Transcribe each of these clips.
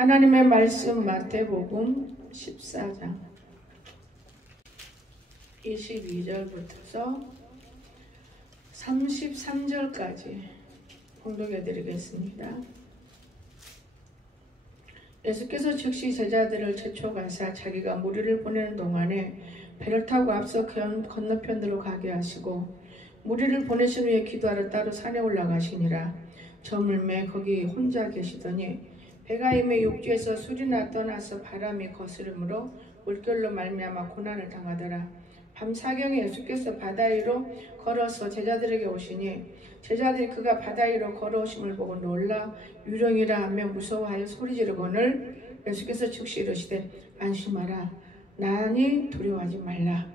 하나님의 말씀 마태복음 14장 22절부터 33절까지 봉독해 드리겠습니다. 예수께서 즉시 제자들을 재촉하사 자기가 무리를 보내는 동안에 배를 타고 앞서 건너편으로 가게 하시고 무리를 보내신 후에 기도하러 따로 산에 올라가시니라. 저물매 거기 혼자 계시더니 배가 이미 육지에서 수리나 떠나서 바람이 거스름으로 물결로 말미암아 고난을 당하더라. 밤 사경에 예수께서 바다 위로 걸어서 제자들에게 오시니 제자들이 그가 바다 위로 걸어오심을 보고 놀라 유령이라 하며 무서워하여 소리지르거늘 예수께서 즉시 이르시되 안심하라 나니 두려워하지 말라.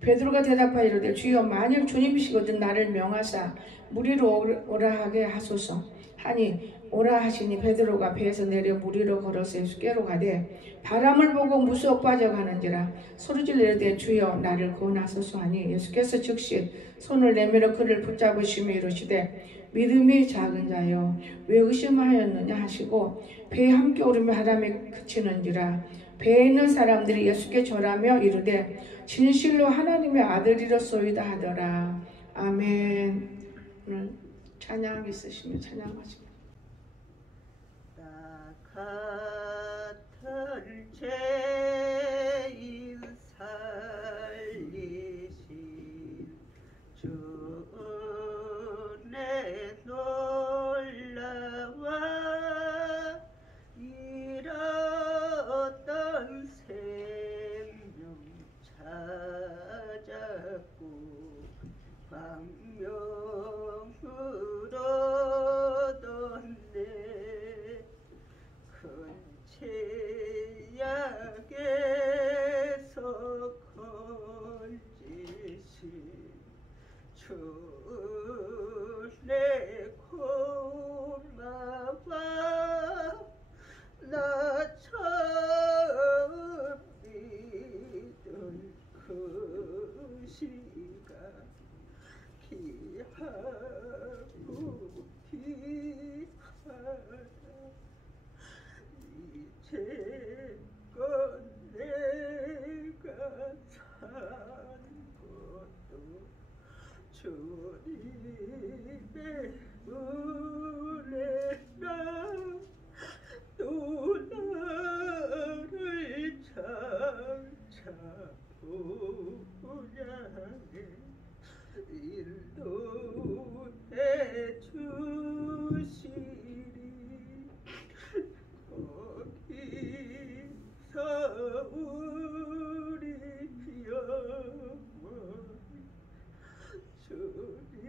베드로가 대답하여 이르되 주여 만일 주님이시거든 나를 명하사 무리로 오라 하게 하소서 하니 오라 하시니 베드로가 배에서 내려 무리로 걸어서 예수께로 가되 바람을 보고 무서워 빠져가는지라 소리질러 이르되 주여 나를 구원하소서 하니 예수께서 즉시 손을 내밀어 그를 붙잡으시며 이르시되 믿음이 작은 자여 왜 의심하였느냐 하시고 배에 함께 오르며 바람이 그치는지라. 배에 있는 사람들이 예수께 절하며 이르되 진실로 하나님의 아들이로소이다 하더라. 아멘. 오늘 찬양 있으시면 찬양하시고. 나 같은 죄인 살리신 주 은혜 놀라와 잃었던 생명 찾았고 광명으로 얻었네. 큰 죄악에서 건지신 주 은혜 고마워. 나 처음 믿은 그 시간 귀하고 귀하다. 이제껏 내가 산 것도 주님의 은혜라. 또 나를 장차 보냐해 인도해 주시리. 거기서 우리 영원 주님의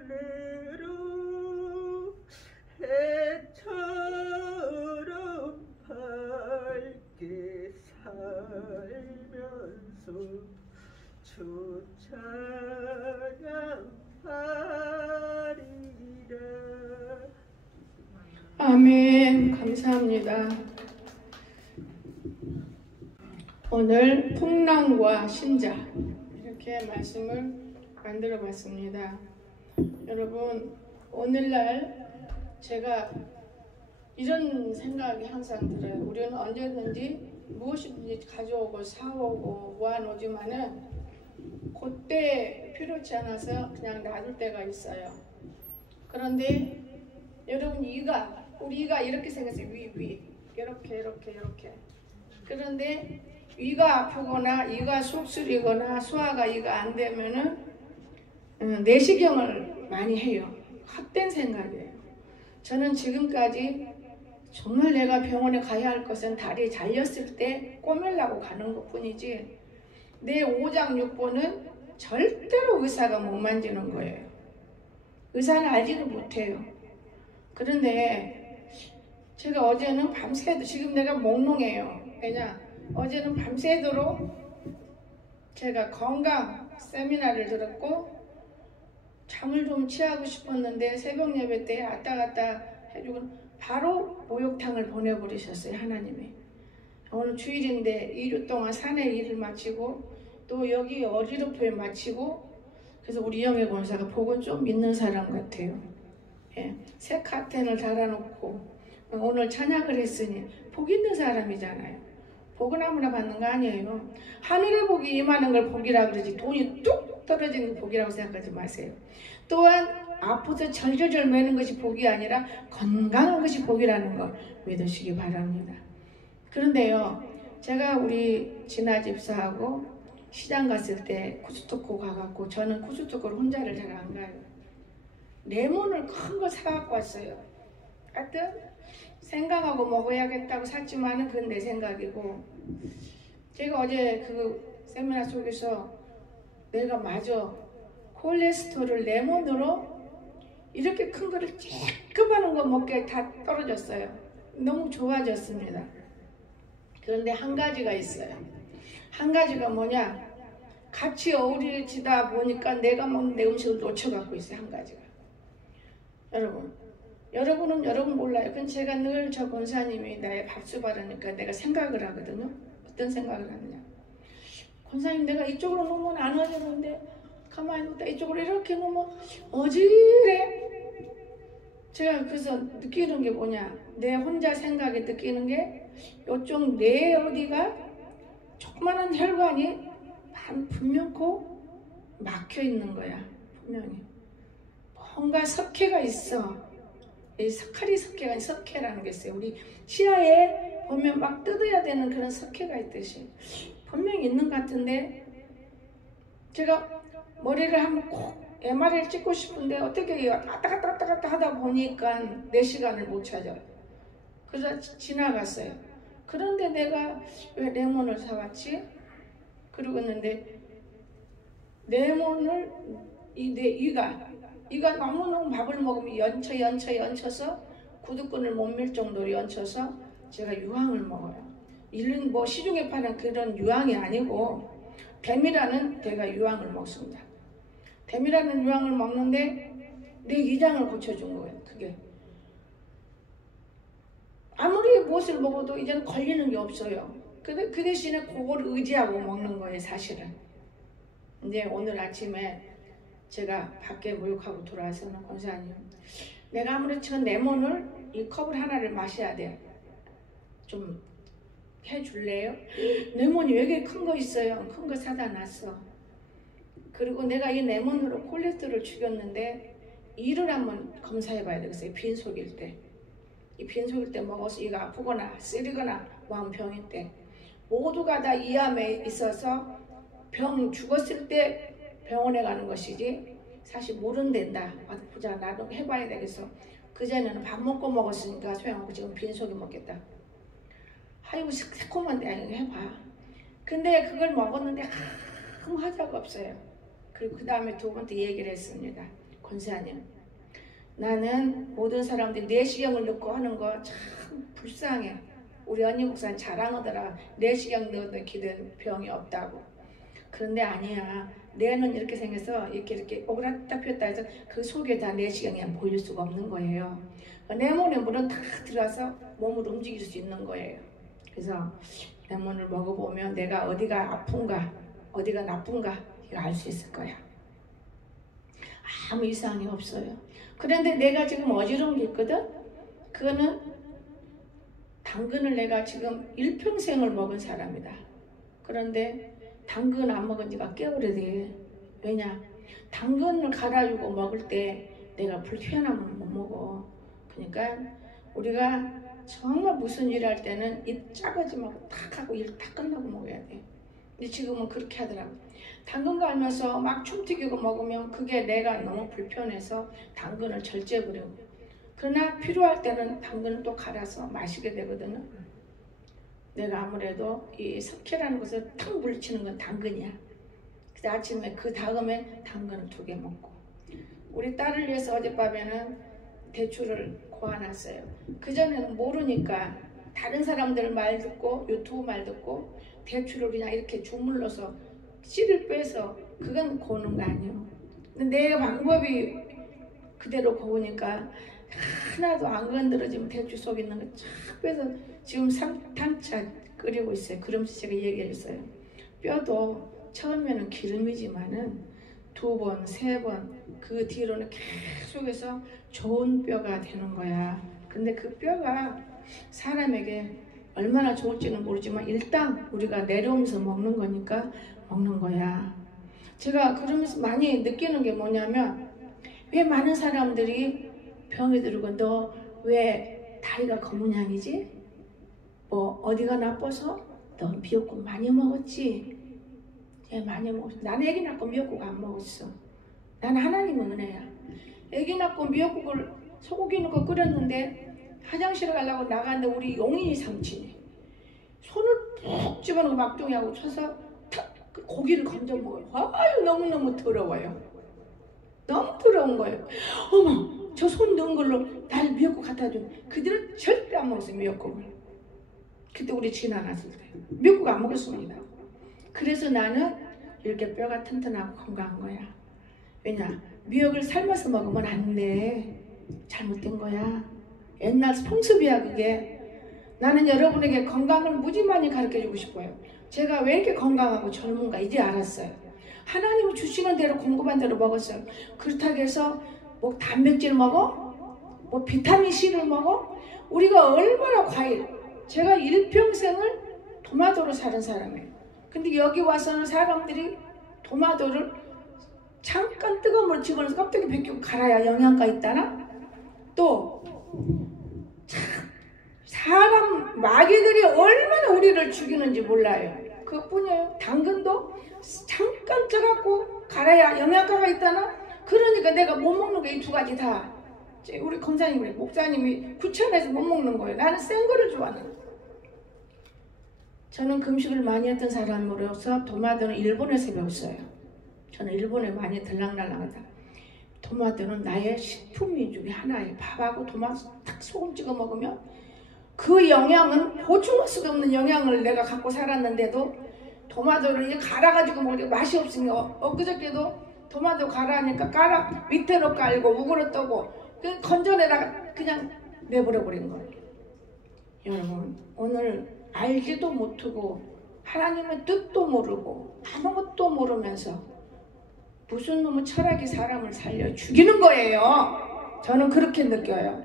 은혜로 해처럼 밝게 살면서 주 찬양하리라. 아멘. 감사합니다. 오늘 풍랑과 신자 이렇게 말씀을 만들어 봤습니다. 여러분 오늘날 제가 이런 생각이 항상 들어요. 우리는 언제든지 무엇이든지 가져오고 사오고 모아놓지만은 그때 필요치 않아서 그냥 놔둘 때가 있어요. 그런데 여러분 우리 이가 이렇게 생겼어요. 위 이렇게 그런데 위가 아프거나 이가 속쓰리거나 소화가 이가 안 되면은 내시경을 많이 해요. 헛된 생각이에요. 저는 지금까지 정말 내가 병원에 가야 할 것은 다리 잘렸을 때 꼬매려고 가는 것 뿐이지 내 5장 6번은 절대로 의사가 못 만지는 거예요. 의사는 알지도 못해요. 그런데 제가 어제는 밤새도 지금 내가 몽롱해요. 왜냐 어제는 밤새도록 제가 건강 세미나를 들었고 잠을 좀 취하고 싶었는데 새벽 예배 때 왔다 갔다 해주고 바로 목욕탕을 보내버리셨어요. 하나님이. 오늘 주일인데 2주 동안 산에 일을 마치고 또 여기 어지럽게 마치고 그래서 우리 이영애 권사가 복은 좀 믿는 사람 같아요. 예, 새 카텐을 달아놓고 오늘 찬양을 했으니 복 있는 사람이잖아요. 복은 아무나 받는 거 아니에요. 하늘의 복이 임하는 걸 복이라 그러지 돈이 뚝 떨어지는 게 복이라고 생각하지 마세요. 또한 아파서 절절절 매는 것이 복이 아니라 건강한 것이 복이라는 거 믿으시기 바랍니다. 그런데요, 제가 우리 진아 집사하고 시장 갔을 때 코스트코 가갖고, 저는 코스트코를 혼자를 잘 안 가요. 레몬을 큰 거 사갖고 왔어요. 하여튼 생강하고 먹어야겠다고 샀지만은 그건 내 생각이고, 제가 어제 그 세미나 속에서 내가 마저 콜레스테롤을 레몬으로 이렇게 큰 거를 쬐끔하는 거 먹게 다 떨어졌어요. 너무 좋아졌습니다. 그런데 한 가지가 있어요. 한 가지가 뭐냐, 같이 어우러지다 보니까 내가 먹는 내 음식을 놓쳐갖고 있어요. 한 가지가. 여러분은 여러분 몰라요. 그건 제가 늘 저 권사님이 나의 밥수 바르니까 내가 생각을 하거든요. 어떤 생각을 하느냐, 권사님 내가 이쪽으로 놓으면 안 하려는데 가만히 놓다 이쪽으로 이렇게 놓으면 어지래. 제가 그래서 느끼는 게 뭐냐, 내 혼자 생각에 느끼는 게 요쪽 뇌 어디가 조그마한 혈관이 분명코 막혀 있는 거야. 분명히 뭔가 석회가 있어. 이 석칼이 석회가 석회라는 게 있어요. 우리 치아에 보면 막 뜯어야 되는 그런 석회가 있듯이 분명히 있는 것 같은데, 제가 머리를 한번 콕 MRI를 찍고 싶은데 어떻게 왔다 갔다 하다 보니까 4시간을 못 찾아요. 그래서 지나갔어요. 그런데 내가 왜 레몬을 사왔지? 그러고 있는데 레몬을 이가 너무너무 밥을 먹으면 연쳐서 구두끈을 못 밀 정도로 연쳐서 제가 유황을 먹어요. 이런 뭐 시중에 파는 그런 유황이 아니고 뱀이라는 내가 유황을 먹습니다. 뱀이라는 유황을 먹는데 내 위장을 고쳐준 거예요. 그게 아무리 무엇을 먹어도 이제는 걸리는 게 없어요. 그 대신에 그걸 의지하고 먹는 거예요. 사실은 이제 오늘 아침에 제가 밖에 목욕하고 돌아와서는 권사님, 내가 아무래도 저 레몬을 이 컵을 하나를 마셔야 돼. 좀 해줄래요? 레몬이 왜 이렇게 큰 거 있어요? 큰 거 사다 놨어. 그리고 내가 이 레몬으로 콜레스테롤을 죽였는데 이를 한번 검사해봐야 되겠어요. 빈속일 때. 이 빈속일 때 먹어서 이가 아프거나 쓰리거나 뭐 한 병일 때 모두가 다 이 암에 있어서 죽었을 때 병원에 가는 것이지 사실 모른댄다. 보자, 나도 해봐야 되겠어. 그전에는 밥 먹고 먹었으니까 소용없고 지금 빈속에 먹겠다. 아이고 새콤한데 아니 해봐. 근데 그걸 먹었는데 아무 화자가 없어요. 그리고 그 다음에 두 번째 얘기를 했습니다. 권사님, 나는 모든 사람들이 내시경을 넣고 하는 거 참 불쌍해. 우리 언니 목사는 자랑하더라. 내시경 넣는 기도는 병이 없다고. 그런데 아니야. 뇌는 이렇게 생겨서 이렇게 오그라다 폈다 해서 그 속에 다 내시경이 보일 수가 없는 거예요. 레몬의 물은 다 들어가서 몸을 움직일 수 있는 거예요. 그래서 레몬을 먹어보면 내가 어디가 아픈가 어디가 나쁜가 이거 알 수 있을 거야. 아무 이상이 없어요. 그런데 내가 지금 어지러운 게 있거든. 그거는 당근을 내가 지금 일평생을 먹은 사람이다. 그런데 당근 안 먹은 지가 꽤 오래돼. 왜냐? 당근을 갈아주고 먹을 때 내가 불편하면 못 먹어. 그러니까 우리가 정말 무슨 일 할 때는 입 작아지 말고 탁 하고 일 다 끝나고 먹어야 돼. 근데 지금은 그렇게 하더라고. 당근 갈면서 막 춤튀기고 먹으면 그게 내가 너무 불편해서 당근을 절제해버리고, 그러나 필요할 때는 당근을 또 갈아서 마시게 되거든요. 내가 아무래도 이 석회라는 것을 탁 물리치는 건 당근이야. 그래서 아침에 그 다음에 당근을 2개 먹고, 우리 딸을 위해서 어젯밤에는 대추를 고아놨어요. 그전에는 모르니까 다른 사람들 말 듣고 유튜브 말 듣고 대추를 그냥 이렇게 주물러서 씨를 빼서 그건 고는 거 아니에요. 근데 내 방법이 그대로 고우니까 하나도 안 건드려지면 대추 속에 있는 거 쫙 빼서 지금 3차 끓이고 있어요. 그러면서 제가 얘기했어요. 뼈도 처음에는 기름이지만은 2번, 3번 그 뒤로는 계속해서 좋은 뼈가 되는 거야. 근데 그 뼈가 사람에게 얼마나 좋을지는 모르지만 일단 우리가 내려오면서 먹는 거니까 먹는 거야. 제가 그러면서 많이 느끼는 게 뭐냐면 왜 많은 사람들이 병이 들고 너 왜 다리가 검은 양이지? 뭐 어디가 나빠서? 너 미역국 많이 먹었지? 예, 많이 먹었어. 나는 애기 낳고 미역국 안 먹었어. 나는 하나님의 은혜야. 애기 낳고 미역국을 소고기 넣고 끓였는데 화장실에 가려고 나갔는데 우리 용인이 삼촌이 손을 푹 집어넣고 막둥이하고 쳐서 탁 고기를 건져 먹어요. 아유 너무너무 더러워요. 너무 더러운 거예요. 어머 저 손 넣은 걸로 날 미역국 갖다 준 그들은 절대 안 먹었어요. 미역국을. 그때 우리 지나갔을 때 미역국 안 먹었습니다. 그래서 나는 이렇게 뼈가 튼튼하고 건강한 거야. 왜냐? 미역을 삶아서 먹으면 안 돼. 잘못된 거야. 옛날 풍습이야 그게. 나는 여러분에게 건강을 무지 많이 가르쳐주고 싶어요. 제가 왜 이렇게 건강하고 젊은가 이제 알았어요. 하나님이 주시는 대로 공급한 대로 먹었어요. 그렇다고 해서 뭐 단백질 먹어? 뭐 비타민C를 먹어? 우리가 얼마나 과일. 제가 일평생을 토마토로 사는 사람이에요. 근데 여기 와서는 사람들이 토마토를 잠깐 뜨거운 물 집어넣어서 껍데기 벗기고 갈아야 영양가 있다나? 또 사람 마귀들이 얼마나 우리를 죽이는지 몰라요. 그것뿐이에요. 당근도 잠깐 쪄갖고 갈아야 영양가가 있다나? 그러니까 내가 못 먹는 게 이 두 가지 다. 우리 검사님이 목사님이 구천에서 못 먹는 거예요. 나는 센 거를 좋아하는. 저는 금식을 많이 했던 사람으로서 토마토는 일본에서 배웠어요. 저는 일본에 많이 들락날락하다. 토마토는 나의 식품인 중에 하나예요. 밥하고 토마토 딱 소금 찍어 먹으면 그 영양은 보충할 수도 없는 영양을 내가 갖고 살았는데도 토마토를 이제 갈아가지고 먹으니까 맛이 없으니까 엊그저께도 토마토 갈아하니까 밑으로 깔고 우그러 떠고 건져내다가 그냥 내버려버린 거예요. 여러분 오늘 알지도 못하고 하나님의 뜻도 모르고 아무것도 모르면서 무슨 놈의 철학이 사람을 살려 죽이는 거예요. 저는 그렇게 느껴요.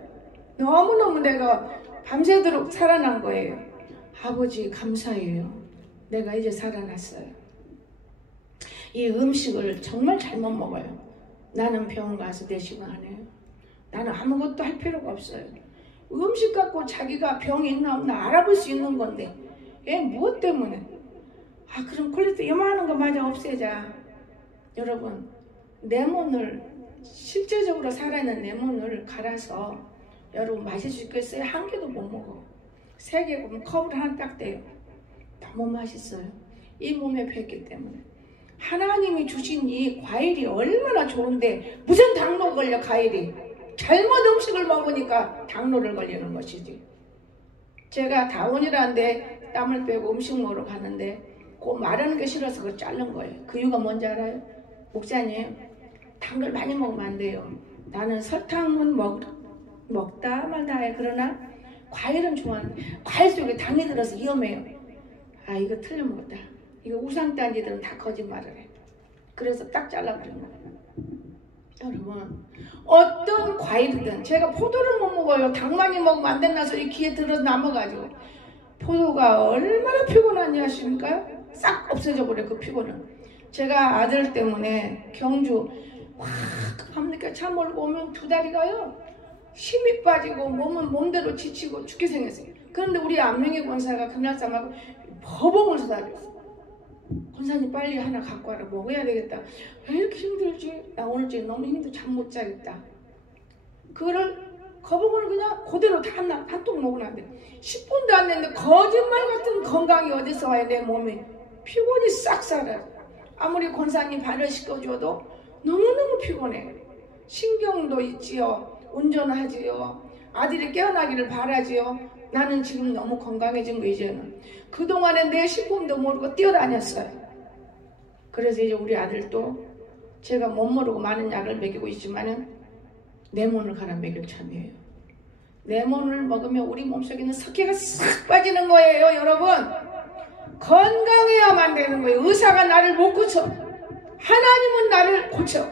너무너무 내가 밤새도록 살아난 거예요. 아버지 감사해요. 내가 이제 살아났어요. 이 음식을 정말 잘못 먹어요. 나는 병원 가서 내시경 안 해요. 나는 아무것도 할 필요가 없어요. 음식 갖고 자기가 병이 있나 없나 알아볼 수 있는 건데 얘 무엇 때문에? 아 그럼 콜레스테롤 요만한 거 마저 없애자. 여러분 레몬을 실제적으로 살아있는 레몬을 갈아서 여러분 마실 수 있겠어요? 한 개도 못 먹어. 3개 보면 컵을 하나 딱 떼요. 너무 맛있어요. 이 몸에 뱉기 때문에. 하나님이 주신 이 과일이 얼마나 좋은데 무슨 당뇨 걸려 과일이. 잘못 음식을 먹으니까 당뇨를 걸리는 것이지. 제가 다운이라는데 땀을 빼고 음식 먹으러 가는데 그 말하는 게 싫어서 그걸 자른 거예요. 그 이유가 뭔지 알아요? 목사님 단 걸 많이 먹으면 안 돼요. 나는 설탕은 먹다 말다 해. 그러나 과일은 좋아하는데 과일 속에 당이 들어서 위험해요. 아 이거 틀려먹었다. 이거 우상단지들은 다 거짓말을 해. 그래서 딱 잘라버린 거예요. 여러분 어떤 과일이든 제가 포도를 못 먹어요. 당 많이 먹으면 안 된다 소리 귀에 들어서 남아가지고 포도가 얼마나 피곤하냐 하십니까? 싹 없어져 버려 그 피곤은. 제가 아들 때문에 경주 확 밤늦게 차 몰고 오면 2다리가요 힘이 빠지고 몸대로 지치고 죽게 생겼어요. 그런데 우리 안명희 권사가 그날싸마고 버벅을 쏟아졌어. 권사님 빨리 하나 갖고 와라. 먹어야 되겠다. 왜 이렇게 힘들지? 나 오늘 지금 너무 힘들어. 잠 못 자겠다. 그거를 거북을 그냥 그대로 다 한 통 먹으면 안 돼. 10분도 안 됐는데 거짓말 같은 건강이 어디서 와야 내 몸에. 피곤이 싹 사라져. 아무리 권사님 발을 시켜줘도 너무너무 피곤해. 신경도 있지요. 운전하지요. 아들이 깨어나기를 바라지요. 나는 지금 너무 건강해진 거 이제는. 그동안에 내 식품도 모르고 뛰어다녔어요. 그래서 이제 우리 아들도 제가 못 모르고 많은 약을 먹이고 있지만은 레몬을 갈아 먹일 참이에요. 레몬을 먹으면 우리 몸속에 있는 석회가 싹 빠지는 거예요. 여러분 건강해야만 되는 거예요. 의사가 나를 못 고쳐. 하나님은 나를 고쳐.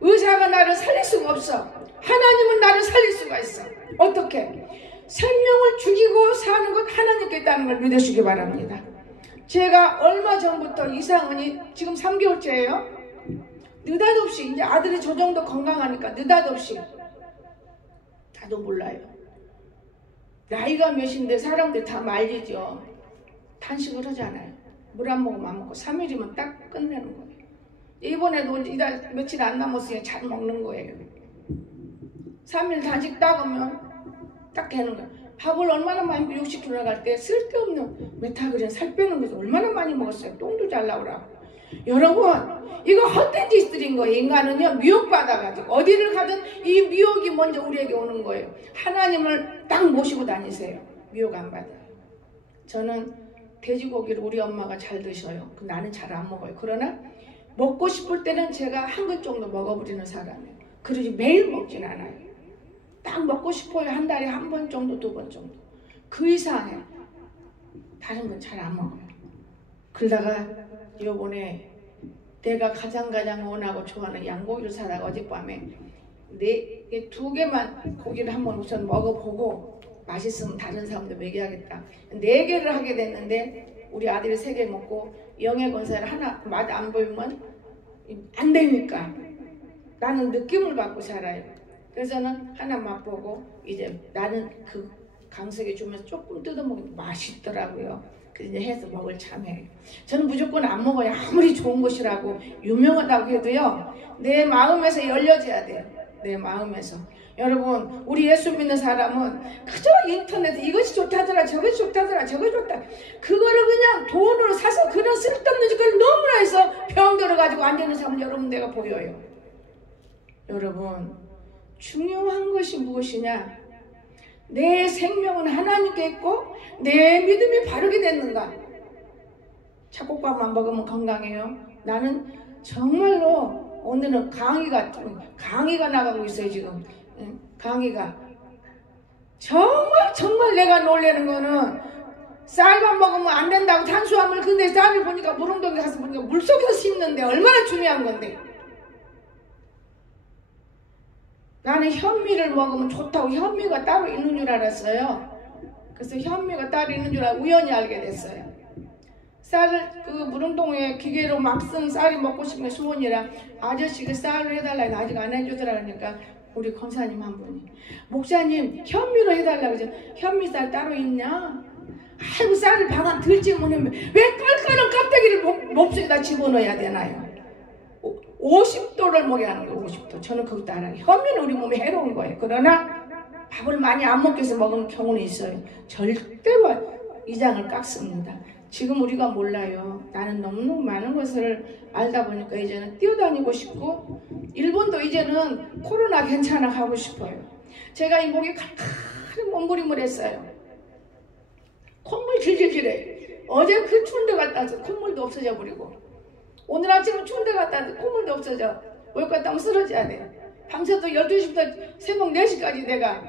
의사가 나를 살릴 수가 없어. 하나님은 나를 살릴 수가 있어. 어떻게? 생명을 죽이고 사는 것 하나님께 있다는 걸 믿으시기 바랍니다. 제가 얼마 전부터 이상은이 지금 3개월째예요. 느닷없이 이제 아들이 저 정도 건강하니까 느닷없이 나도 몰라요. 나이가 몇인데 사람들 다 말리죠. 단식을 하잖아요. 물 안 먹으면 안 먹고 3일이면 딱 끝내는 거예요. 이번에도 이달 며칠 안 남았으니 잘 먹는 거예요. 3일 단식 딱 하면 딱 되는 거예요. 밥을 얼마나 많이 60kg 나갈 때 쓸데없는 메타그린 살 빼는 것을 얼마나 많이 먹었어요. 똥도 잘 나오라고. 여러분 이거 헛된 짓들인 거예요. 인간은요 미혹받아가지고 어디를 가든 이 미혹이 먼저 우리에게 오는 거예요. 하나님을 딱 모시고 다니세요. 미혹 안 받아요. 저는 돼지고기를 우리 엄마가 잘 드셔요. 나는 잘 안 먹어요. 그러나 먹고 싶을 때는 제가 한 근 정도 먹어버리는 사람이에요. 그러지 매일 먹진 않아요. 딱 먹고 싶어요. 한 달에 한 번 정도, 2번 정도. 그 이상에 다른 건 잘 안 먹어요. 그러다가 요번에 내가 가장 원하고 좋아하는 양고기를 사다가 어젯밤에 2개만 고기를 한번 우선 먹어보고 맛있으면 다른 사람들 먹여야겠다. 4개를 하게 됐는데 우리 아들이 3개 먹고 영의 권사를 하나 맛 안 보이면 안 되니까 나는 느낌을 받고 살아요. 그래서는 하나 맛보고 이제 나는 그 강석에 주면서 조금 뜯어먹으면 맛있더라고요. 그래서 이제 해서 먹을 참해요. 저는 무조건 안 먹어요. 아무리 좋은 것이라고 유명하다고 해도요. 내 마음에서 열려져야 돼요. 내 마음에서. 여러분 우리 예수 믿는 사람은 그저 인터넷에 이것이 좋다더라 저것이 좋다더라 저것이 좋다 그거를 그냥 돈으로 사서 그런 쓸데없는 짓을 너무나 해서 병 들어가지고 앉아있는 사람 여러분 내가 보여요. 여러분 중요한 것이 무엇이냐? 내 생명은 하나님께 있고 내 믿음이 바르게 됐는가? 잡곡밥만 먹으면 건강해요. 나는 정말로 오늘은 강의가 나가고 있어요. 지금 강의가 정말 내가 놀라는 거는 쌀만 먹으면 안 된다고 탄수화물. 근데 쌀을 보니까 물운동에 가서 보니까 물속에서 씹는데 얼마나 중요한 건데. 나는 현미를 먹으면 좋다고 현미가 따로 있는 줄 알았어요. 그래서 현미가 따로 있는 줄 알고 우연히 알게 됐어요. 쌀을 그 물운동에 기계로 막 쓴 쌀이 먹고 싶은 수원이라 아저씨가 쌀을 해달라 해서 아직 안 해주더라 그러니까 우리 권사님 한 분이 목사님 현미로 해달라고 그러죠. 현미쌀 따로 있냐? 아이고 쌀을 방안 들지 못하면 왜 깔깔한 껍데기를 몸속에다 집어넣어야 되나요? 50도를 먹여야 하는 거예요. 50도. 저는 그거 따라요. 현미는 우리 몸에 해로운 거예요. 그러나 밥을 많이 안 먹게 해서 먹는 경우는 있어요. 절대로 이장을 깎습니다. 지금 우리가 몰라요. 나는 너무 많은 것을 알다 보니까 이제는 뛰어다니고 싶고 일본도 이제는 코로나 괜찮아 가고 싶어요. 제가 이 목이 칼칼한 몸부림을 했어요. 콧물 질질질해. 어제 그 추운 데 갔다 와서 콧물도 없어져 버리고 오늘 아침에 추운 데 갔다 와서 콧물도 없어져. 올 갔다 오면 쓰러져야 돼. 밤새도 12시부터 새벽 4시까지 내가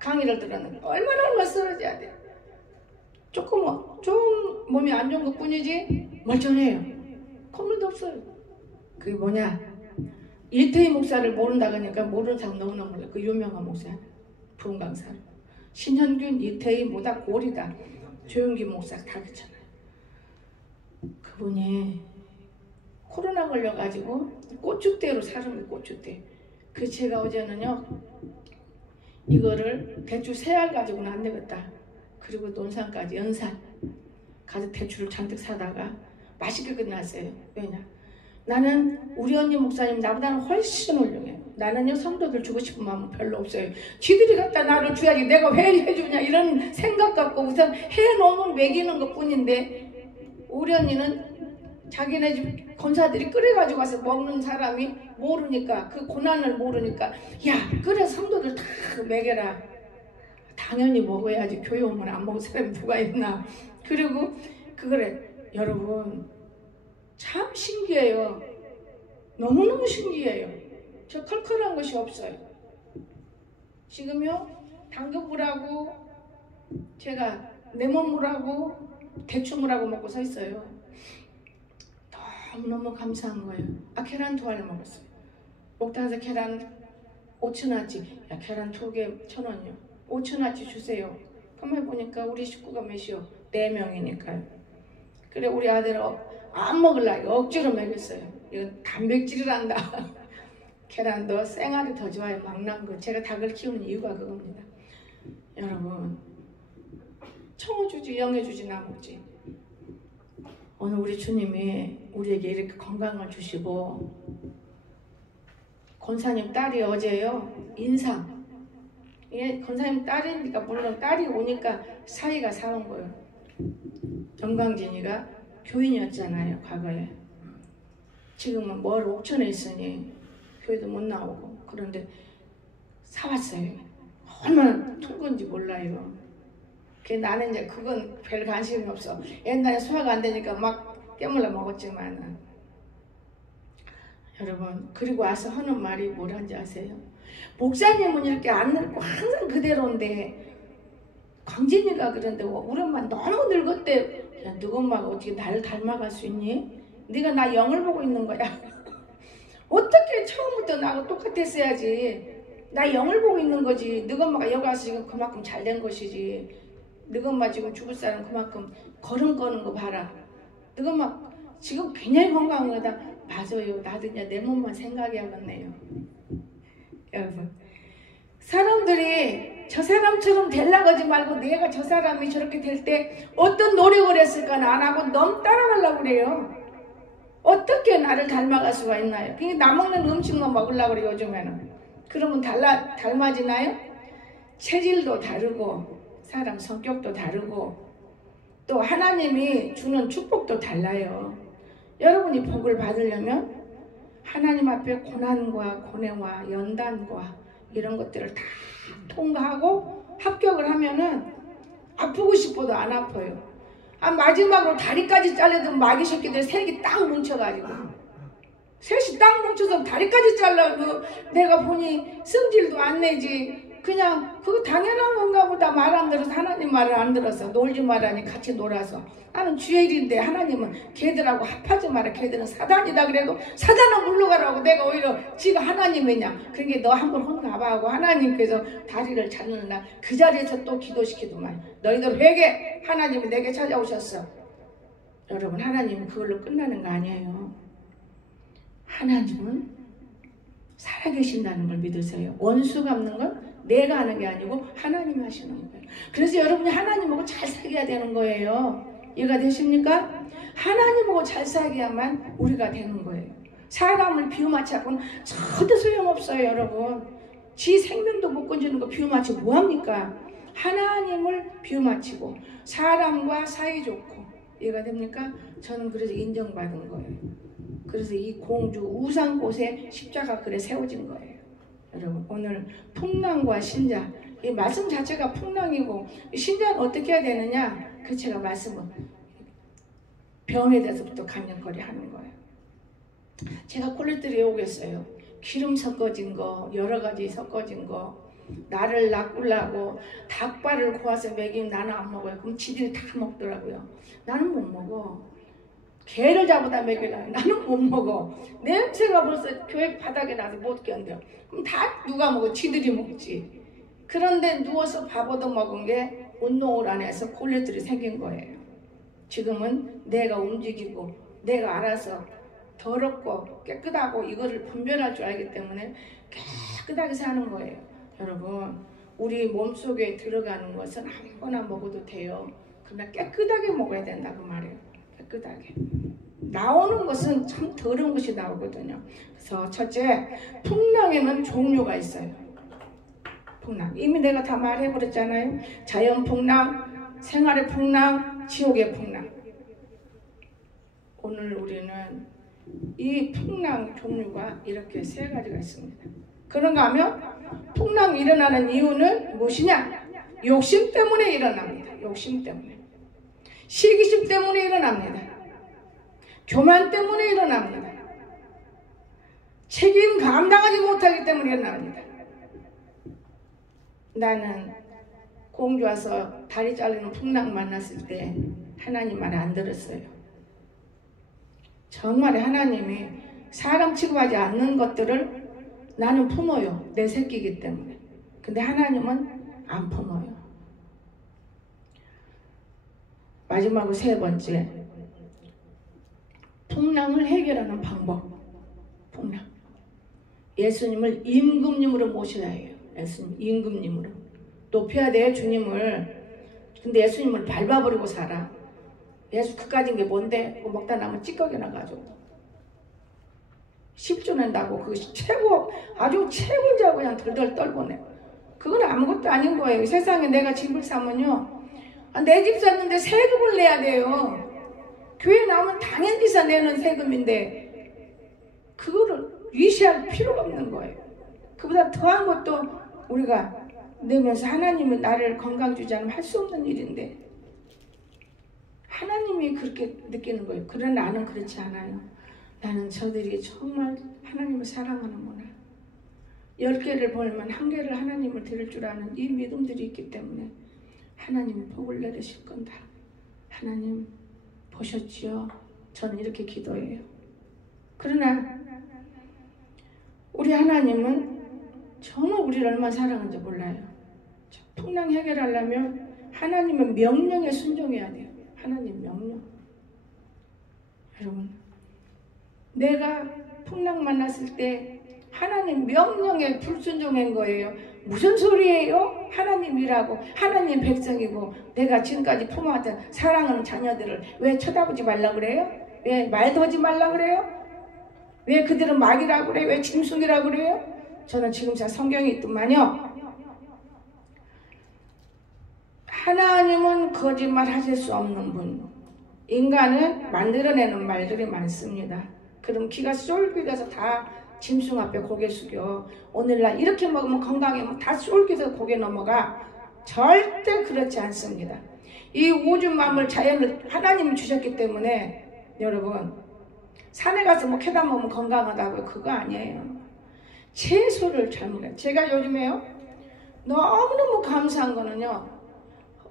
강의를 들었는데 얼마나 쓰러져야 돼. 좀 몸이 안 좋은 것 뿐이지 멀쩡해요. 콧물도 없어요. 그게 뭐냐? 이태희 목사를 모른다 그러니까 모르는 사람 너무너무 몰라요. 그 유명한 목사 부흥 강사 신현균, 이태희, 뭐다 고리다 조용기 목사 다 그렇잖아요. 그분이 코로나 걸려가지고 고추대로 사는 거예요. 고추대. 그 제가 어제는요 이거를 대추 3알 가지고는 안 되겠다. 그리고 논산까지 연산 가서 대추를 잔뜩 사다가 맛있게 끝났어요. 왜냐? 나는 우리 언니 목사님 나보다는 훨씬 훌륭해요. 나는요 성도들 주고 싶은 마음은 별로 없어요. 쥐들이 갖다 나를 줘야지 내가 왜 해주냐 이런 생각 갖고 우선 해놓으면 먹이는 것 뿐인데 우리 언니는 자기네 집 권사들이 끓여가지고 와서 먹는 사람이 모르니까 그 고난을 모르니까 야 그래 성도들 다 먹여라. 당연히 먹어야지. 교회 오면 안 먹을 사람이 누가 있나. 그리고 그거래. 여러분 참 신기해요. 너무너무 신기해요. 저 컬컬한 것이 없어요. 지금요 당근물하고 제가 레몬물하고 대추물하고 먹고 서 있어요. 너무너무 감사한 거예요. 계란 2알 먹었어요. 옥당에서 계란 5천원치, 야 계란 2개 1,000원이요. 5천원치 주세요. 가만히 보니까 우리 식구가 몇이요? 4명이니까요. 그래 우리 아들 안 먹으려고 억지로 먹였어요. 이건 단백질이란다. 계란도 생알이 더 좋아요. 막 난 거. 제가 닭을 키우는 이유가 그겁니다. 여러분 청어주지 영해주지 나머지 오늘 우리 주님이 우리에게 이렇게 건강을 주시고 권사님 딸이 어제요 인상 예, 권사님 딸이니까 물론 딸이 오니까 사이가 사온 거예요. 정광진이가 교인이었잖아요 과거에. 지금은 뭘 옥천에 있으니 교회도 못 나오고 그런데 사왔어요. 얼마나 퉁건지 몰라요. 나는 이제 그건 별 관심이 없어. 옛날에 소화가 안 되니까 막 깨물러 먹었지만 여러분 그리고 와서 하는 말이 뭐란지 아세요? 목사님은 이렇게 안 늙고 항상 그대로인데 광진이가 그런데 우리 엄마 너무 늙었대. 야, 너 엄마가 어떻게 나를 닮아갈 수 있니? 네가 나 영을 보고 있는 거야. 어떻게 처음부터 나하고 똑같았어야지. 나 영을 보고 있는 거지. 너 엄마가 여기 와서 지금 그만큼 잘 된 것이지. 너 엄마 지금 죽을 사람 그만큼 걸음 거는 거 봐라. 너 엄마 지금 굉장히 건강한 거다. 맞아요. 나도 이제 내 몸만 생각해야겠네요. 여러분 사람들이 저 사람처럼 되려고 하지 말고 내가 저 사람이 저렇게 될 때 어떤 노력을 했을까는 안 하고 너무 따라가려고 그래요. 어떻게 나를 닮아갈 수가 있나요? 그냥 나 먹는 음식만 먹으려고 그래요 요즘에는. 그러면 닮아지나요? 체질도 다르고 사람 성격도 다르고 또 하나님이 주는 축복도 달라요. 여러분이 복을 받으려면 하나님 앞에 고난과 고뇌와 연단과 이런 것들을 다 통과하고 합격을 하면은 아프고 싶어도 안 아파요. 마지막으로 다리까지 잘라도 마귀 새끼들 셋이 딱 뭉쳐가지고 셋이 딱 뭉쳐서 다리까지 잘라도 내가 보니 성질도 안 내지. 그냥 그거 당연한 건가 보다. 말 안 들어서 하나님 말을 안 들어서 놀지 말라니 같이 놀아서. 나는 주일인데 하나님은 걔들하고 합하지 마라. 걔들은 사단이다 그래도 사단은 물러가라고 내가 오히려 지가 하나님이냐. 그러니까 너 한번 혼나봐 하고 하나님께서 다리를 자르는 날 그 자리에서 또 기도시키더만. 너희들 회개. 하나님이 내게 찾아오셨어. 여러분 하나님은 그걸로 끝나는 거 아니에요. 하나님은 살아계신다는 걸 믿으세요. 원수 갚는 건 내가 하는 게 아니고 하나님이 하시는 거예요. 그래서 여러분이 하나님하고 잘 살아야 되는 거예요. 이해가 되십니까? 하나님하고 잘 살아야만 우리가 되는 거예요. 사람을 비유마치하고는 절대 소용없어요. 여러분 지 생명도 못 건지는 거 비유마치고 뭐합니까? 하나님을 비유마치고 사람과 사이좋고 이해가 됩니까? 저는 그래서 인정받은 거예요. 그래서 이 공주 우상곳에 십자가 그래 세워진 거예요. 여러분 오늘 풍랑과 신자 이 말씀 자체가 풍랑이고 신자는 어떻게 해야 되느냐 그 제가 말씀은 병에 대해서부터 간역거리 하는 거예요. 제가 콜레스테롤이 오겠어요. 기름 섞어진 거 여러 가지 섞어진 거 나를 낚으려고 닭발을 구워서 먹이면 나는 안 먹어요. 그럼 지들이 다 먹더라고요. 나는 못 먹어. 개를 잡아다 먹이려면 나는 못 먹어. 냄새가 벌써 교회 바닥에 나서 못 견뎌. 그럼 다 누가 먹어? 지들이 먹지. 그런데 누워서 밥 얻어 먹은 게 운동을 안 해서 콜레스테롤이 생긴 거예요. 지금은 내가 움직이고 내가 알아서 더럽고 깨끗하고 이거를 분별할 줄 알기 때문에 깨끗하게 사는 거예요. 여러분 우리 몸속에 들어가는 것은 아무거나 먹어도 돼요. 그러나 깨끗하게 먹어야 된다 그 말이에요. 깨끗하게. 나오는 것은 참 더러운 것이 나오거든요. 그래서 첫째, 풍랑에는 종류가 있어요. 풍랑. 이미 내가 다 말해버렸잖아요. 자연 풍랑, 생활의 풍랑, 지옥의 풍랑. 오늘 우리는 이 풍랑 종류가 이렇게 3가지가 있습니다. 그런가 하면 풍랑이 일어나는 이유는 무엇이냐? 욕심 때문에 일어납니다. 욕심 때문에. 시기심 때문에 일어납니다. 교만 때문에 일어납니다. 책임 감당하지 못하기 때문에 일어납니다. 나는 공주 와서 다리 자르는 풍랑 만났을 때 하나님 말 안 들었어요. 정말 하나님이 사람 취급하지 않는 것들을 나는 품어요. 내 새끼이기 때문에. 근데 하나님은 안 품어요. 마지막으로 세 번째, 풍랑을 해결하는 방법. 풍랑. 예수님을 임금님으로 모셔야 해요. 예수님 임금님으로 높여야 돼요. 주님을. 근데 예수님을 밟아버리고 살아. 예수 그까진 게 뭔데? 먹다 남은 찌꺼기나 가지고 10조 낸다고 그거 최고 아주 최고자고 그냥 덜덜 떨보네. 그건 아무것도 아닌 거예요. 세상에 내가 집을 사면요, 내 집 샀는데 세금을 내야 돼요. 교회 나오면 당연히서 내는 세금인데 그거를 위시할 필요가 없는 거예요. 그보다 더한 것도 우리가 내면서 하나님은 나를 건강 주지 않으면 할 수 없는 일인데 하나님이 그렇게 느끼는 거예요. 그러나 나는 그렇지 않아요. 나는 저들이 정말 하나님을 사랑하는구나. 10개를 벌면 1개를 하나님을 드릴 줄 아는 이 믿음들이 있기 때문에 하나님이 복을 내리실 건다. 하나님 보셨지요? 저는 이렇게 기도해요. 그러나 우리 하나님은 정말 우리를 얼마나 사랑하는지 몰라요. 풍랑 해결하려면 하나님의 명령에 순종해야 돼요. 하나님 명령. 여러분, 내가 풍랑 만났을 때 하나님 명령에 불순종한 거예요. 무슨 소리예요? 하나님이라고, 하나님 백성이고 내가 지금까지 품어왔던 사랑하는 자녀들을 왜 쳐다보지 말라 그래요? 왜 말도 하지 말라 그래요? 왜 그들은 막이라고 그래요? 왜 짐승이라고 그래요? 저는 지금 성경에 있더만요, 하나님은 거짓말 하실 수 없는 분. 인간은 만들어내는 말들이 많습니다. 그럼 기가 쏠깃해서 다 짐승 앞에 고개 숙여. 오늘날 이렇게 먹으면 건강해. 다 쏠깃해서 고개 넘어가. 절대 그렇지 않습니다. 이 우주 만물 자연을 하나님이 주셨기 때문에 여러분, 산에 가서 뭐 캐다 먹으면 건강하다고요? 그거 아니에요. 채소를 잘 먹어요. 제가 요즘에요, 너무너무 감사한 거는요,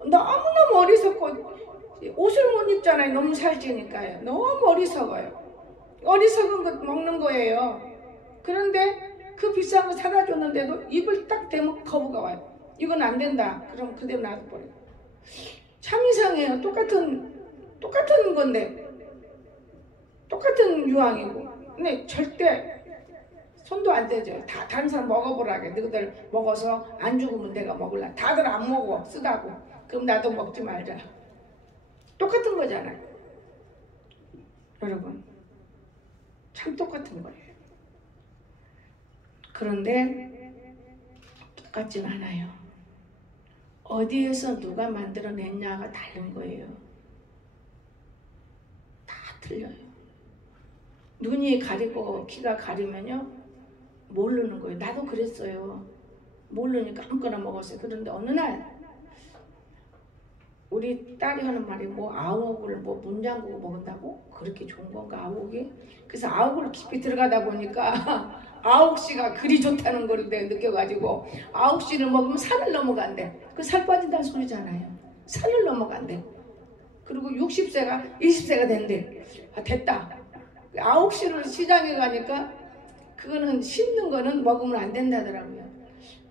너무너무 어리석고 옷을 못 입잖아요. 너무 살찌니까요. 너무 어리석어요. 어리석은 것 먹는 거예요. 그런데 그 비싼 거 사다 줬는데도 입을 딱 대면 거부가 와요. 이건 안 된다. 그럼 그대로 놔둬버려요. 참 이상해요. 똑같은 건데, 똑같은 유황이고, 근데 절대 손도 안 대죠. 다 다른 사람 먹어보라게. 너희들 먹어서 안 죽으면 내가 먹을라. 다들 안 먹어. 쓰다고. 그럼 나도 먹지 말자. 똑같은 거잖아요. 여러분, 참 똑같은 거예요. 그런데 똑같진 않아요. 어디에서 누가 만들어냈냐가 다른 거예요. 다 틀려요. 눈이 가리고 귀가 가리면요, 모르는 거예요. 나도 그랬어요. 모르니까 아무거나 먹었어요. 그런데 어느 날 우리 딸이 하는 말이 아욱을 문장국 먹는다고? 그렇게 좋은 건가 아욱이? 그래서 아욱을 깊이 들어가다 보니까 아욱씨가 그리 좋다는 걸 내가 느껴가지고 아욱씨를 먹으면 산을 넘어간대. 그 살 빠진다는 소리잖아요. 산을 넘어간대. 그리고 60세가 20세가 된대. 아, 됐다. 아욱씨를 시장에 가니까 그거는 씹는 거는 먹으면 안 된다더라고요.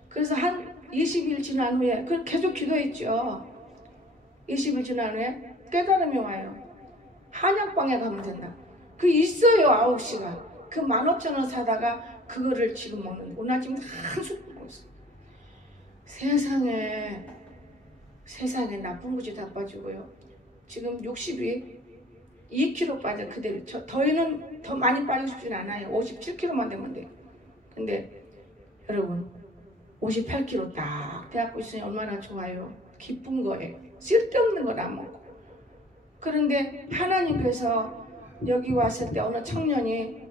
그래서 한 20일 지난 후에 계속 기도했죠. 20일 지난 후에 깨달음이 와요. 한약방에 가면 된다. 그 있어요. 아욱씨가. 그 15,000원 사다가 그거를 지금 먹는. 오늘 아침 한숨 먹고 있어. 세상에 나쁜 것이 다 빠지고요. 지금 60이 2kg 빠져 그대로. 더위는 더 많이 빠지진 않아요. 57kg만 되면 돼요. 근데 여러분, 58kg 딱 돼갖고 있으니 얼마나 좋아요. 기쁜 거예요. 쓸데없는 걸 안 먹고. 그런데 하나님께서 여기 왔을 때 어느 청년이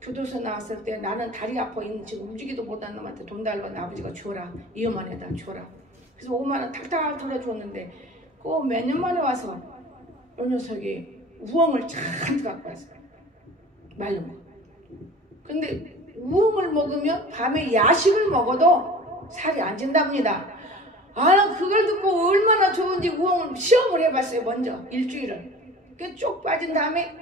교도소 나왔을 때 나는 다리 아파 있는 지금 움직이도 못하는 놈한테 돈 달라고 아버지가 주어라. 이어만에다 주어라. 그래서 5만 원 탁탁 털어줬는데 그 몇 년 만에 와서 이 녀석이 우엉을 잔뜩 갖고 왔어요. 말른 거. 근데 우엉을 먹으면 밤에 야식을 먹어도 살이 안 찐답니다. 아, 그걸 듣고 얼마나 좋은지 우엉을 시험을 해봤어요. 먼저 일주일을. 쭉 빠진 다음에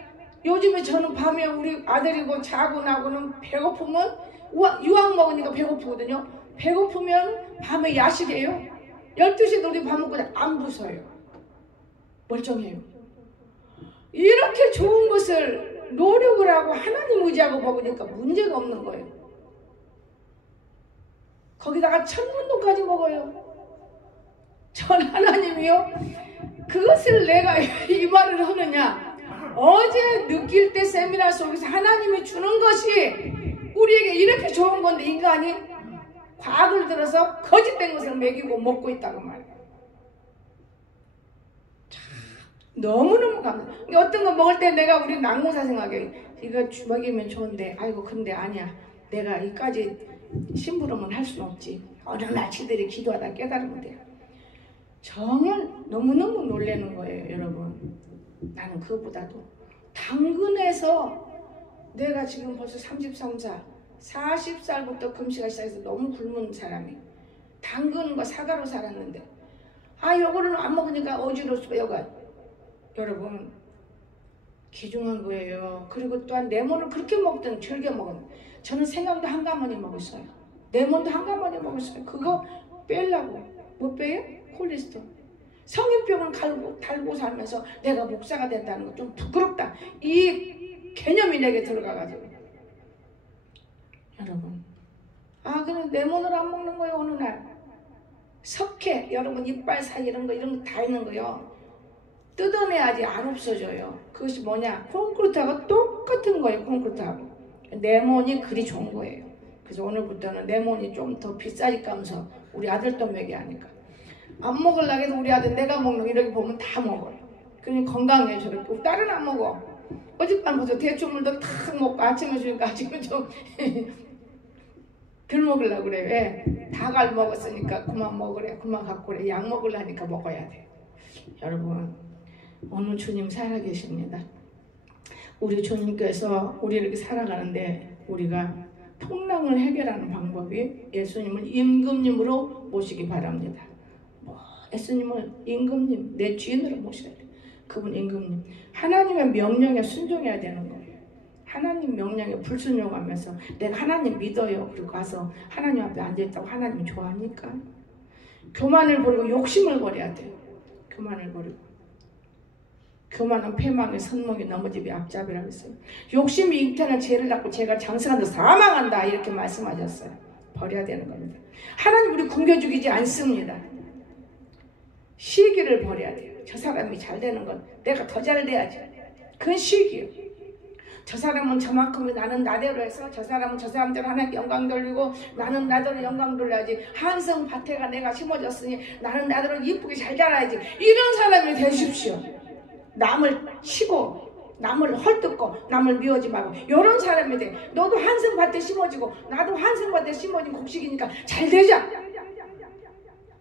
요즘에 저는 밤에 우리 아들이고 자고 나고는 배고프면 유황 먹으니까 배고프거든요. 배고프면 밤에 야식해요. 12시에 우리 밥 먹고 안 부서요. 멀쩡해요. 이렇게 좋은 것을 노력을 하고 하나님 의지하고 먹으니까 문제가 없는 거예요. 거기다가 천문동까지 먹어요. 전 하나님이요, 그것을 내가 이 말을 하느냐, 어제 느낄 때 세미나 속에서 하나님이 주는 것이 우리에게 이렇게 좋은 건데 인간이 과학을 들어서 거짓된 것을 먹이고 먹고 있다고 말이에요. 너무너무 감사. 어떤 거 먹을 때 내가 우리 낙무사 생각해. 이거 먹이면 좋은데, 아이고 근데 아니야. 내가 이까지 심부름은 할 수 없지. 어느 날 지들이 기도하다 깨달으면 돼요. 정말 너무너무 놀라는 거예요, 여러분. 나는 그것보다도 당근에서 내가 지금 벌써 33살, 40살부터 금시가 시작해서 너무 굶은 사람이 당근과 사과로 살았는데, 요거는 안 먹으니까 어지러워서 여가. 여러분, 귀중한 거예요. 그리고 또한 레몬을 그렇게 먹든 즐겨 먹은, 저는 생강도 한 가마니 먹었어요. 레몬도 한 가마니 먹었어요. 그거 빼려고. 못 빼요? 콜레스테롤. 성인병을 달고 살면서 내가 목사가 됐다는 거 좀 부끄럽다. 이 개념이 내게 들어가가지고. 여러분, 그냥 레몬을 안 먹는 거예요. 어느 날 석회, 여러분 이빨 사이 이런 거 다 있는 거요. 뜯어내야지 안 없어져요. 그것이 뭐냐? 콘크리트하고 똑같은 거예요. 콘크리트하고. 레몬이 그리 좋은 거예요. 그래서 오늘부터는 레몬이 좀 더 비싸니까면서 우리 아들도 먹여야하니까. 안 먹으려고 해도 우리 아들 내가 먹는 거 이렇게 보면 다 먹어요. 그러니 건강해요. 저렇게. 딸은 안 먹어. 어젯밤부터 대추물도 탁 먹고 아침에 주니까 지금 좀 덜 먹으려고 그래. 왜? 닭알 먹었으니까 그만 먹으래. 그만 갖고 그래. 약 먹으려니까 먹어야 돼. 여러분, 오늘 주님 살아계십니다. 우리 주님께서 우리를 이렇게 살아가는데 우리가 풍랑을 해결하는 방법이 예수님을 임금님으로 모시기 바랍니다. 예수님은 임금님, 내 주인으로 모셔야 돼. 그분 임금님. 하나님의 명령에 순종해야 되는 거예요. 하나님 명령에 불순종하면서 내가 하나님 믿어요. 그리고 가서 하나님 앞에 앉아있다고 하나님 좋아합니까? 교만을 버리고 욕심을 버려야 돼요. 교만을 버리고. 교만은 패망의 선목이 넘어집이 앞잡이라고 했어요. 욕심이 잉태는 죄를 낳고 죄가 장성한다 사망한다 이렇게 말씀하셨어요. 버려야 되는 겁니다. 하나님 우리 굶겨 죽이지 않습니다. 시기를 버려야 돼요. 저 사람이 잘 되는 건 내가 더 잘 돼야지. 그건 시기예요. 저 사람은 저만큼이 나는 나대로 해서 저 사람은 저 사람대로 하나님께 영광 돌리고 나는 나대로 영광 돌려야지. 한성 밭에가 내가 심어졌으니 나는 나대로 이쁘게 잘 자라야지. 이런 사람이 되십시오. 남을 치고 남을 헐뜯고 남을 미워하지 말고 이런 사람이 돼. 너도 한성 밭에 심어지고 나도 한성 밭에 심어진 곡식이니까 잘 되자.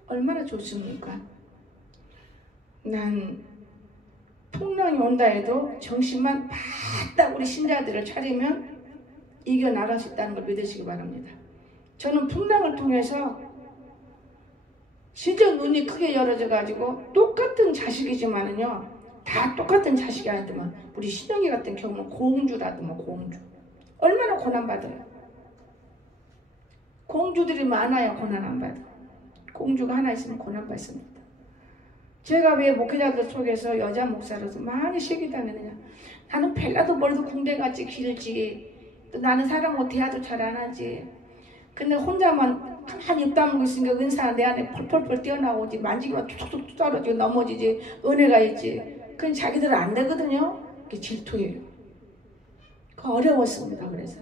얼마나 좋습니까? 난 풍랑이 온다 해도 정신만 바짝 우리 신자들을 차리면 이겨나갈 수 있다는 걸 믿으시기 바랍니다. 저는 풍랑을 통해서 진짜 눈이 크게 열어져 가지고 똑같은 자식이지만은요 다 똑같은 자식이 아니지만 우리 신영이 같은 경우는 공주라더만 공주. 얼마나 고난받아요. 공주들이 많아요. 고난 안 받아. 공주가 하나 있으면 고난받습니다. 제가 왜 목회자들 속에서 여자 목사로서 많이 시기당했느냐. 나는 펠라도 머리도 궁뎅같이 길지. 또 나는 사람하고 대화도 잘 안 하지. 근데 혼자만 가만히 입 다물고 있으니까 은사가 내 안에 펄펄펄 뛰어나오지. 만지기만 툭툭툭 떨어지고 넘어지지. 은혜가 있지. 그건 자기들은 안 되거든요. 그게 질투예요. 그거 어려웠습니다. 그래서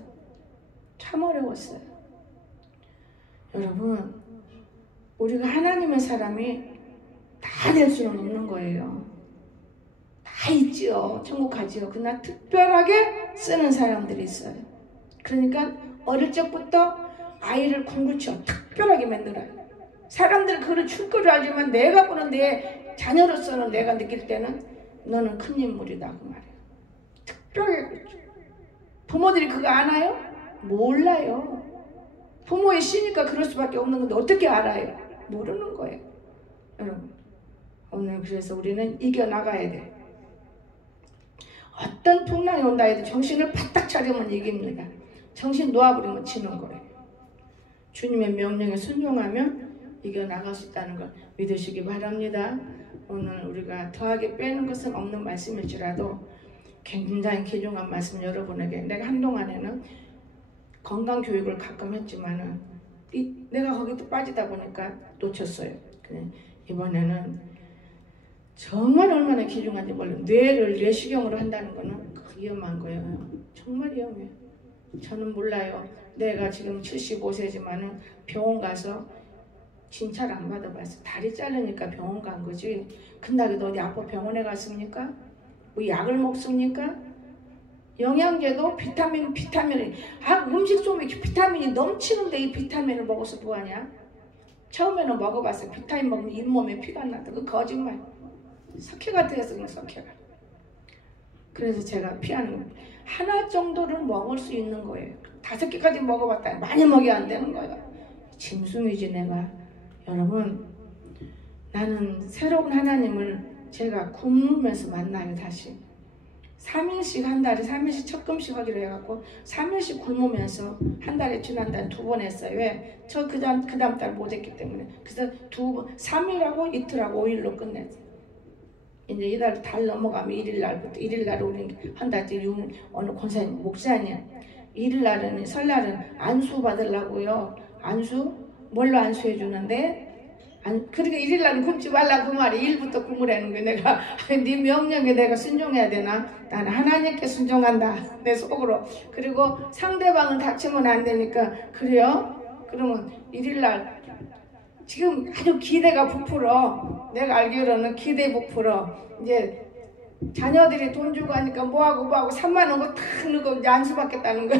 참 어려웠어요. 여러분, 우리가 하나님의 사람이 다 될 수는 없는 거예요. 다 있지요. 천국 가지요. 그러나 특별하게 쓰는 사람들이 있어요. 그러니까 어릴 적부터 아이를 궁굴처럼 특별하게 만들어요. 사람들은 그걸 줄 거를 알지만 내가 보는 내 자녀로서는 내가 느낄 때는 너는 큰 인물이다 그 말이에요. 특별하게 그렇죠. 부모들이 그거 아나요? 몰라요. 부모의 씨니까 그럴 수밖에 없는 건데 어떻게 알아요? 모르는 거예요. 여러분, 오늘 그래서 우리는 이겨나가야 돼. 어떤 풍랑이 온다 해도 정신을 바짝 차리면 이깁니다. 정신 놓아버리면 지는 거예요. 주님의 명령에 순종하면 이겨나갈 수 있다는 걸 믿으시기 바랍니다. 오늘 우리가 더하게 빼는 것은 없는 말씀일지라도 굉장히 귀중한 말씀 여러분에게 내가 한동안에는 건강교육을 가끔 했지만은 내가 거기도 빠지다 보니까 놓쳤어요. 이번에는 정말 얼마나 귀중한지 몰라요. 뇌를 내시경으로 한다는 거는 위험한 거예요. 정말 위험해요. 저는 몰라요. 내가 지금 75세지만은 병원 가서 진찰 안 받아봤어. 다리 자르니까 병원 간 거지. 근데도 어디 아파 병원에 갔습니까? 뭐 약을 먹습니까? 영양제도 비타민 음식 좀 비타민이 넘치는데 이 비타민을 먹어서 뭐하냐? 처음에는 먹어봤어요. 비타민 먹으면 잇몸에 피가 난다. 그 거짓말. 석회가 되었어요. 석회가. 그래서 제가 피하는 거예요. 하나 정도는 먹을 수 있는 거예요. 5개까지 먹어봤다. 많이 먹여야 안 되는 거예요. 짐승이지 내가. 여러분, 나는 새로운 하나님을 제가 굶으면서 만나요. 다시 3일씩 한 달에 3일씩 첫금씩 하기로 해갖고 3일씩 굶으면서 한 달에 지난달 2번 했어요. 왜? 저 그 다음 달 못했기 때문에. 그래서 3일하고 이틀하고 5일로 끝냈어요. 이제 이달 달 넘어가면 1일날 우리 한 달째 어느 권사님 목사님 1일날은 설날은 안수 받으려고요. 안수? 뭘로 안수해 주는데? 그러니까 1일날은 굶지 말라 그 말이 1일부터 굶으라는 거야. 내가 네 명령에 내가 순종해야 되나? 나는 하나님께 순종한다. 내 속으로. 그리고 상대방은 다치면 안 되니까 그래요? 그러면 1일날 지금 아주 기대가 부풀어. 내가 알기로는 기대 부풀어. 이제 자녀들이 돈 주고 하니까 뭐하고 3만 원 거 탁 넣고 이제 안수 받겠다는 거야.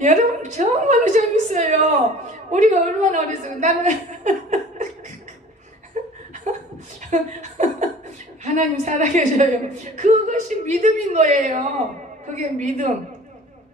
여러분 정말로 재밌어요. 우리가 얼마나 어렸어요. 나는 하나님 살아계셔요. 그것이 믿음인 거예요. 그게 믿음.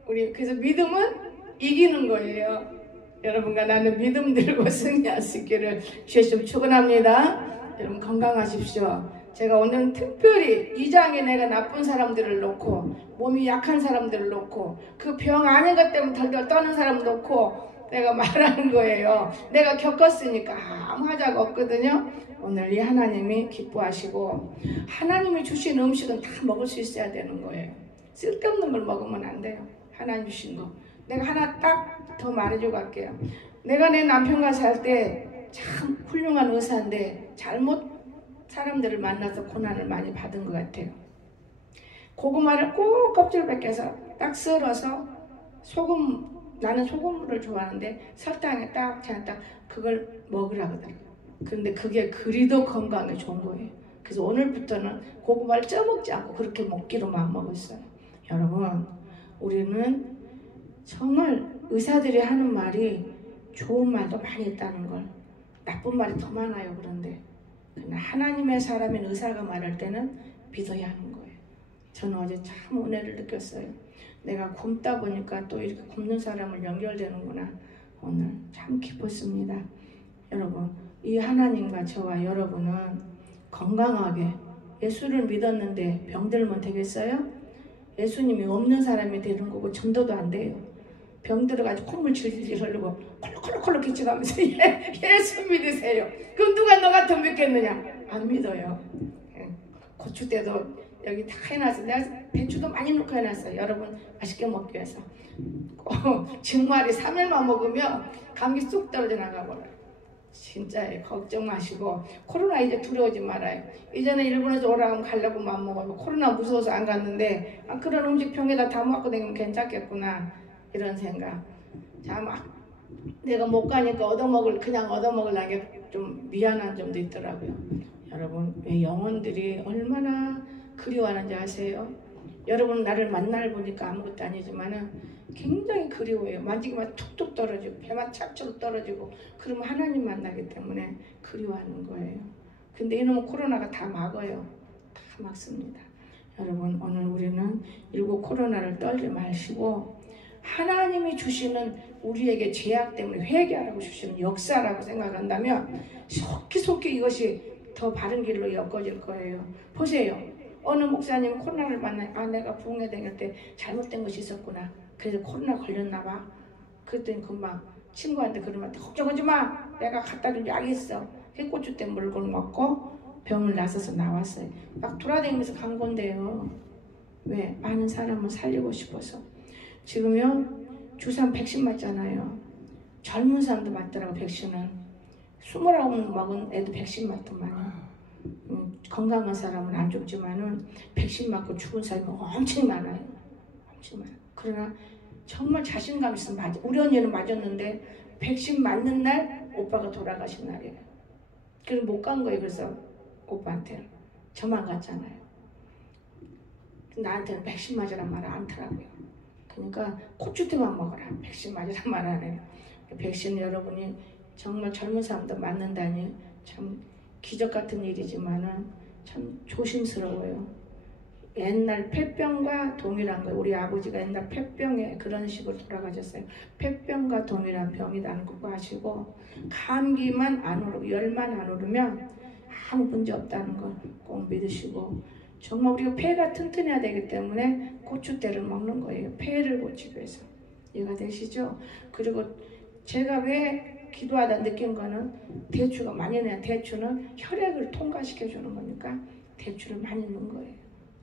그래서 믿음은 이기는 거예요. 여러분과 나는 믿음 들고 승리할 수 있기를 주의 좀 축원합니다. 여러분 건강하십시오. 제가 오늘 특별히 이 장에 내가 나쁜 사람들을 놓고 몸이 약한 사람들을 놓고 그 병 아닌 것 때문에 덜덜 떠는 사람 놓고 내가 말하는 거예요. 내가 겪었으니까 아무 하자가 없거든요. 오늘 이 하나님이 기뻐하시고 하나님이 주신 음식은 다 먹을 수 있어야 되는 거예요. 쓸데없는 걸 먹으면 안 돼요. 하나님 주신 거. 내가 하나 딱 더 말해주고 갈게요. 내가 내 남편과 살 때 참 훌륭한 의사인데 잘못 사람들을 만나서 고난을 많이 받은 것 같아요. 고구마를 꼭 껍질 벗겨서 딱 썰어서 나는 소금물을 좋아하는데 설탕에 딱 그걸 먹으라 그러더라고요. 근데 그게 그리도 건강에 좋은 거예요. 그래서 오늘부터는 고구마를 쪄먹지 않고 그렇게 먹기로 마음먹었어요. 여러분, 우리는 정말 의사들이 하는 말이 좋은 말도 많이 있다는 걸, 나쁜 말이 더 많아요. 그런데 하나님의 사람인 의사가 말할 때는 믿어야 하는 거예요. 저는 어제 참 은혜를 느꼈어요. 내가 굶다 보니까 또 이렇게 굶는 사람을 연결되는구나. 오늘 참 기뻤습니다. 여러분, 이 하나님과 저와 여러분은 건강하게 예수를 믿었는데 병들면 되겠어요? 예수님이 없는 사람이 되는 거고 전도도 안 돼요. 병들어가지고 콧물 질질 흘리고 콜록콜록 기침하면서 예수 믿으세요. 그럼 누가 너 같으면 믿겠느냐? 안 믿어요. 고추 때도 여기 다 해놨어. 내가 배추도 많이 넣고 해놨어요. 여러분 맛있게 먹기 위해서. 정말이 3일만 먹으면 감기 쑥 떨어져 나가버려요. 진짜예요. 걱정 마시고 코로나 이제 두려워하지 말아요. 이전에 일본에서 오라고 가려고 마음먹어요. 코로나 무서워서 안 갔는데 그런 음식 병에다 다 먹고 다니면 괜찮겠구나 이런 생각. 자, 막 내가 못 가니까 그냥 얻어먹으려게 좀 미안한 점도 있더라고요. 여러분, 왜 영혼들이 얼마나 그리워하는지 아세요? 여러분 나를 만날 보니까 아무것도 아니지만은 굉장히 그리워요. 만지기만 툭툭 떨어지고 배만 찹찹 떨어지고 그러면 하나님 만나기 때문에 그리워하는 거예요. 근데 이놈은 코로나가 다 막아요. 다 막습니다. 여러분, 오늘 우리는 일곱 코로나를 떨지 마시고 하나님이 주시는 우리에게 죄악 때문에 회개하라고 주시는 역사라고 생각한다면 속히 이것이 더 바른 길로 엮어질 거예요. 보세요. 어느 목사님 코로나를 만나, 내가 부흥회 다닐 때 잘못된 것이 있었구나. 그래서 코로나 걸렸나 봐. 그랬더니 금방 친구한테 그러면 걱정하지 마. 내가 갖다 줄 약이 있어. 해고추 때 물건 먹고 병을 나서서 나왔어요. 막 돌아다니면서 간 건데요. 왜? 많은 사람을 살리고 싶어서. 지금요 주사 백신 맞잖아요. 젊은 사람도 맞더라고. 백신은 29 먹은 애도 백신 맞더만요. 건강한 사람은 안 죽지만은 백신 맞고 죽은 사람이 엄청 많아요. 엄청 많아요. 그러나 정말 자신감 있으면 맞아. 우리 언니는 맞았는데 백신 맞는 날 오빠가 돌아가신 날이에요. 그래서 못 간 거예요. 그래서 오빠한테 저만 갔잖아요. 나한테는 백신 맞으란 말을 안 하더라고요. 그러니까 고추대만 먹어라. 백신 맞으란 말 안 해요. 백신 여러분이 정말 젊은 사람도 맞는다니 참 기적 같은 일이지만은 참 조심스러워요. 옛날 폐병과 동일한 거예요. 우리 아버지가 옛날 폐병에 그런 식으로 돌아가셨어요. 폐병과 동일한 병이 나는 거 아시고 감기만 안 오르고 열만 안 오르면 아무 문제 없다는 걸 꼭 믿으시고 정말 우리가 폐가 튼튼해야 되기 때문에 고추대를 먹는 거예요. 폐를 고치기 위해서. 이해가 되시죠? 그리고 제가 왜 기도하다 느낀 거는 대추가 많이 내야 대추는 혈액을 통과시켜 주는 거니까 대추를 많이 넣은 거예요.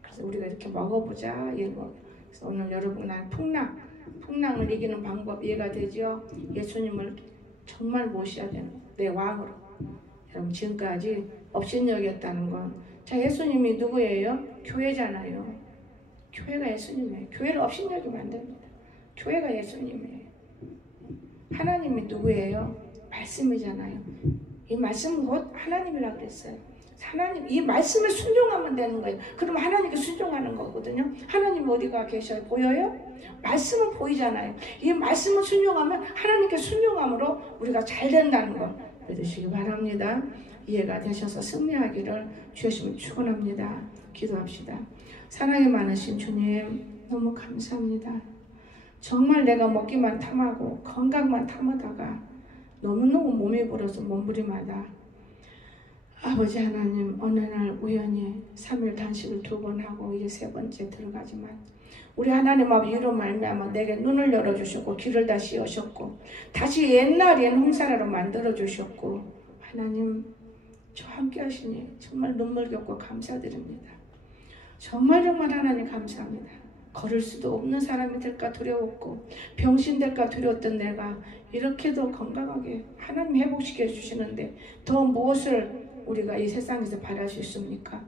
그래서 우리가 이렇게 먹어보자. 그래서 오늘 여러분 난 풍랑을 이기는 방법 이해가 되죠? 예수님을 정말 모셔야 되는 내 왕으로. 여러분 지금까지 업신여겼다는 건 자 예수님이 누구예요? 교회잖아요. 교회가 예수님이에요. 교회를 업신여기면 안 됩니다. 교회가 예수님이에요. 하나님이 누구예요? 말씀이잖아요. 이 말씀은 곧 하나님이라고 그랬어요. 하나님 이 말씀에 순종하면 되는 거예요. 그럼 하나님께 순종하는 거거든요. 하나님 어디가 계셔요? 보여요? 말씀은 보이잖아요. 이 말씀을 순종하면 하나님께 순종함으로 우리가 잘 된다는 거 믿으시기 바랍니다. 이해가 되셔서 승리하기를 주시면 축원합니다. 기도합시다. 사랑이 많으신 주님 너무 감사합니다. 정말 내가 먹기만 탐하고 건강만 탐하다가 너무너무 몸이 불어서 몸부림하다. 아버지 하나님 어느 날 우연히 3일 단식을 2번 하고 이제 3번째 들어가지만 우리 하나님 아버지 이로 말미암아 내게 눈을 열어주셨고 길을 다시 여셨고 다시 옛날엔 홍사라로 만들어주셨고 하나님 저 함께 하시니 정말 눈물겹고 감사드립니다. 정말 하나님 감사합니다. 걸을 수도 없는 사람이 될까 두려웠고 병신 될까 두려웠던 내가 이렇게도 건강하게 하나님 회복시켜 주시는데 더 무엇을 우리가 이 세상에서 바랄 수 있습니까?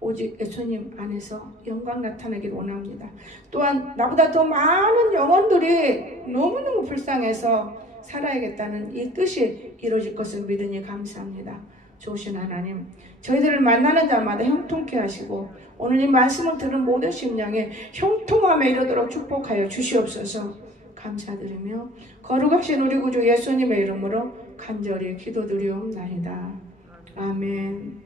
오직 예수님 안에서 영광 나타나길 원합니다. 또한 나보다 더 많은 영혼들이 너무너무 불쌍해서 살아야겠다는 이 뜻이 이루어질 것을 믿으니 감사합니다. 좋으신 하나님, 저희들을 만나는 자마다 형통케 하시고 오늘 이 말씀을 들은 모든 심령에 형통함에 이르도록 축복하여 주시옵소서. 감사드리며 거룩하신 우리 구주 예수님의 이름으로 간절히 기도드리옵나이다. 아멘.